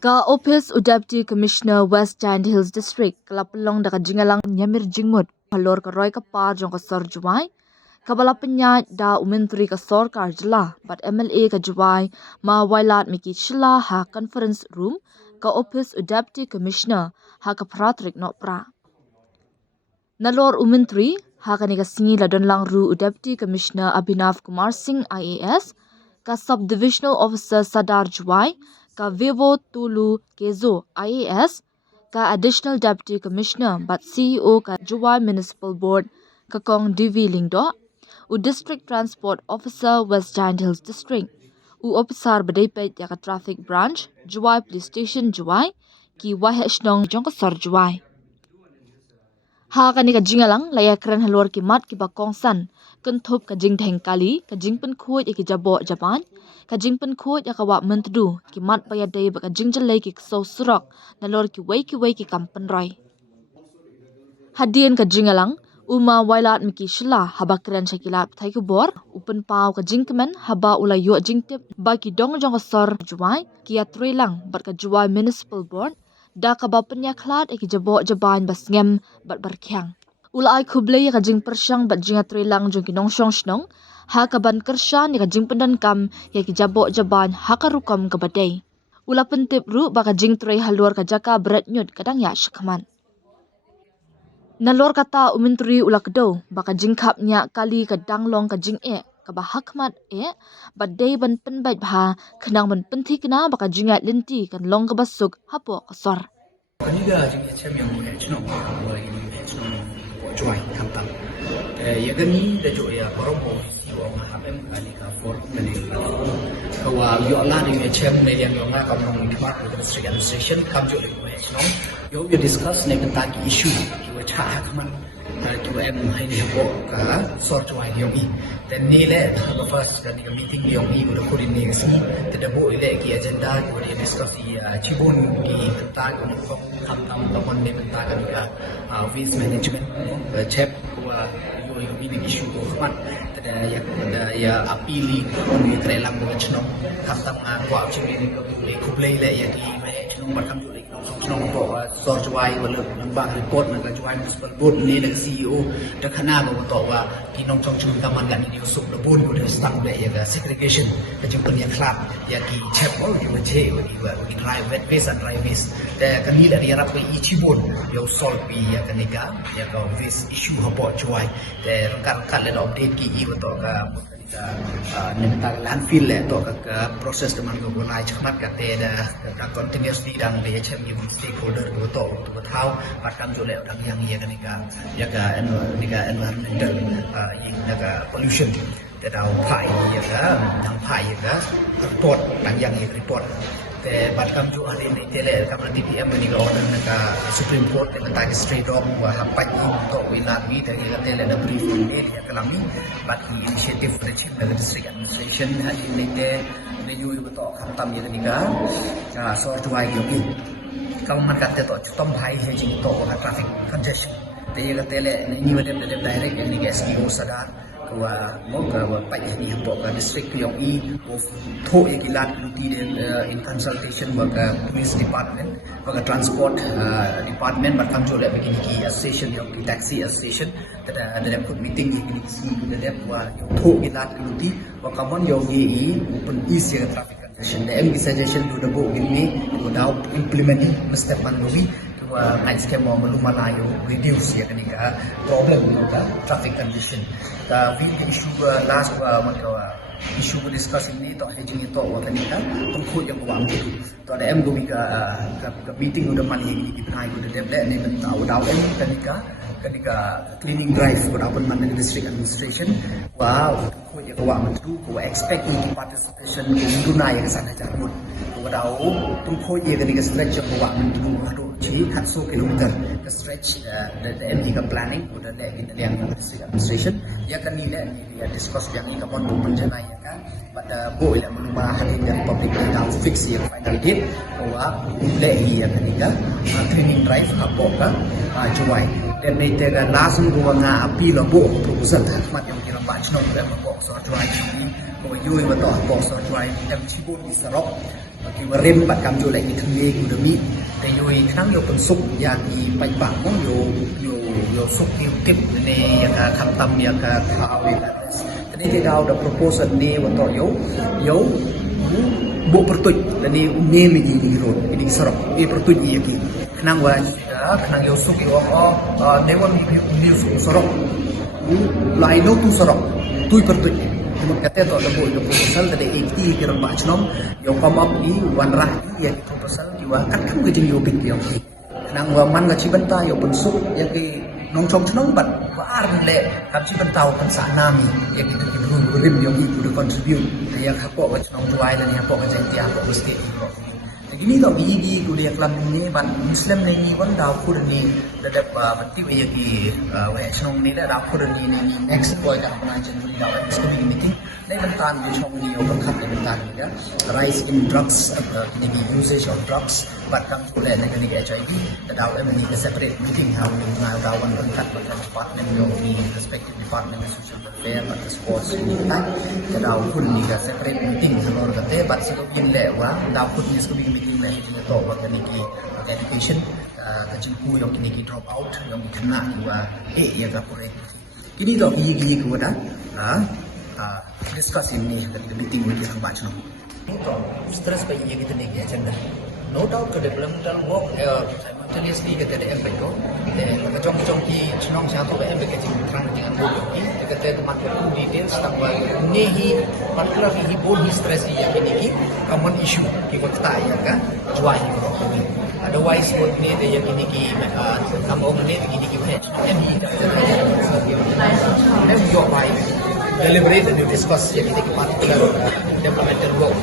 Ka Office u Deputy Commissioner West Giant Hills District kalapelong da kajingalang nyamir jingmut halor ka roy ka par jong ka sor juwai kabala penyat da umentri ka sor karjala but MLA ka juwai ma wailat miki shila ha conference room ka Office u Deputy Commissioner ha ka pratrik no pra nalor umentri ha ka ni ka singi ladon lang ru u Deputy Commissioner Abhinav Kumar Singh IAS ka Subdivisional Officer Sadar Juwai ka Vivo Tulu Kezo IAS ka Additional Deputy Commissioner but CEO ka Juwai Municipal Board ka Kong DV Lingdo u District Transport Officer West Giant Hills District u Officer Badaypet ya ka Traffic Branch Juwai Police Station Juwai ki YH Nong jong ka Sor Juwai ha kani ka jingalang laya kran halor ki mat ki bakong san kenthop ka jing theng kali ka jing pen khoi ki jabo Japan ka jing pen khoi ya ka wa mentdu ki mat pa ya dei ba ka jing jalai ki so surok nalor ki wei ki kampen roi hadien ka jingalang uma wailat miki shila haba kran shakilat thai ku bor upen pau ka jing kemen haba ula yo jing tip ba ki dong jong ka sor juwai ki ya lang bat ka Juwai Municipal Board da ka ba penya klat ki jabo jaban bas ngem bat barkhyang ula ai khublei ka jing persyang bat jinga lang jong ki nong shong shnong ha ka ban kershan ni ka jing pendan kam ya ki jabo jaban ha ka rukam ka badai ula pentip ru ba ka jing trei halor ka jaka berat nyut kadang ya shakman nalor kata umintri ula kedo ba ka jing khap nya kali ka danglong ka jing ka ba hakmat badai ban pen bai bha khnang ban penthi kna ba ka jinga linti kan long ka basuk hapo ka sor Kaniga jing HM yang ni chno wa ini chno joy kamtam yagani da jo ya boromo si wa happen kali ka for kali ka wa yo la ni HM ne yang yo nga kam nong khmat district administration kam jo le wa chno yo discuss ne kan ta ki issue ki wa cha khman ki wa em hai ni ko ka sort joy yo ni then ni le ka first ka ni meeting yo ni ko ko ni si te da bo ile ki agenda ko ni discuss chibun ki ta ko ni ko kam ta kon ne ta ka waste management chep ko yo ni issue ko khman te da ya apili ko ni trelang ko chno kam ta ma ko chim ni ko ku play le ya ki ma chno ba kam jo le chno ko sort joy ko le ba report na ka Juwai Municipal Board ni da CEO da khana ba to wa ki nong chong chum kaman ga ni suk da bon ko da stang le ya segregation da jum pen ya club ya ki chep all ki wa che wa ki drive wet waste and dry waste da ka ni la ya rap ki chi bon yo solve bi ya ka ni ka ya ka waste issue ha bo Juwai da kan le update ki I wa to ka nenta landfill le to ka process teman ko lai chakmat ka te da ka continuously dang de chem ki stakeholder ko to thau pat kam jo le dang yang ya ka environmental yang ka pollution da dau phai ya ka dang phai ya ka report dang yang report te bat kam jo hari ni te le kam DPM ni ka order na ka Supreme Court te ta ki straight dog wa hapai to wilat ni te ka te le da brief ni ya kalami bat initiative the district administration hari ni te ne yu yu to kam tam ya ni ka so Juwai yo ki kam man ka te to tom bhai he jing to ka traffic congestion te ya te le ni wa de direct ni ka SDO sadar wa mo ka wa pai ni po ka district yo I of tho ekilat duty in consultation wa ka police department wa ka transport department but kam jo le begini ki association yo ki taxi association da put meeting ni si da wa tho ekilat duty wa ka mon yo I open easy traffic congestion da em ki suggestion do da bo gini without implementing step man movie next time mo malumalayo reduce ya kanika problem ka traffic condition the issue last issue discussing ni to hedging ito wa kanika tung khu yang wang tu to da em go ka meeting udah mani ki pinai ko de le ne tau dau em kanika cleaning drive ko open man district administration wow khu yang wang tu ko expecting participation ko na ya sana jarmut ko dau tung khu ye kanika structure ko wang tu ado 100 kilometer the stretch the end ka planning udah le kita yang district administration ya kan ni le ya discuss yang ni ka pon penjana ya kan pada boy la meluma hari yang public dah fix ya final date bahwa le ya kan ni ka training drive apa ka Juwai dan mereka kan langsung ruang api lo bo proposal mat yang kira baca nom dan bo so dry ini bo yoi betul bo so dry yang cibun di serok bagi merem bat kam jo lagi thenge gudami dan yoi khang yo pensuk ya di pai bang mong yo suk di tip ne ya ka kham tam ya ka thau ni te dau da proposal ni betul yo bo pertuj dan ni umel ni road ini serok pertuj ni yaki kenang wa kenang yo suk yo dewan ni suk sorok lai no tu sorok tu pertuj kata tu ada buat proposal dari ekti kira macam yo come up ni wan rah ya proposal juga kat kan ke yo big yo kenang wa man ga cibenta yo pensuk ya ke nong chong chnong bat war le kam cibenta kan sanami ya ke tu rim yo ki to contribute ya khapo wa chnong tuai dan ya po ga jai tia ko mesti ini tak biji kuliah kelam ini ban Muslim ni pun dah kur ni dah berarti biji ki wajib ni dah kur ni next point dah pengajian ni dah school meeting ni bentan di chong ni open cut ni bentan ya rise in drugs ni usage of drugs but kang kuliah ni ni HIV dah ni separate meeting how ni dah one cut but department ni respective department social welfare but sports ni dah kur ni separate meeting kalau kata but sebab ini lewa dah kur ni school meeting lah kita tahu bahawa kini education kecil ku yang kini drop out yang kena juga ya kapure kini tak gigi ku dah discuss ini dari meeting ini yang baca no stress bagi yang kita ni agenda no doubt ke developmental work simultaneously kita ada efek ko kita cong ki chnong satu ke efek kecil terang dengan bodoh ni kita teman tu details tak buat ni particular hi bol hi stress yang ini common issue kita tak ya kan jual ni ko otherwise bol ni dia yang ini ki kamu ni ini ki patch and he and your right deliberate and discuss yang ini ki particular developmental work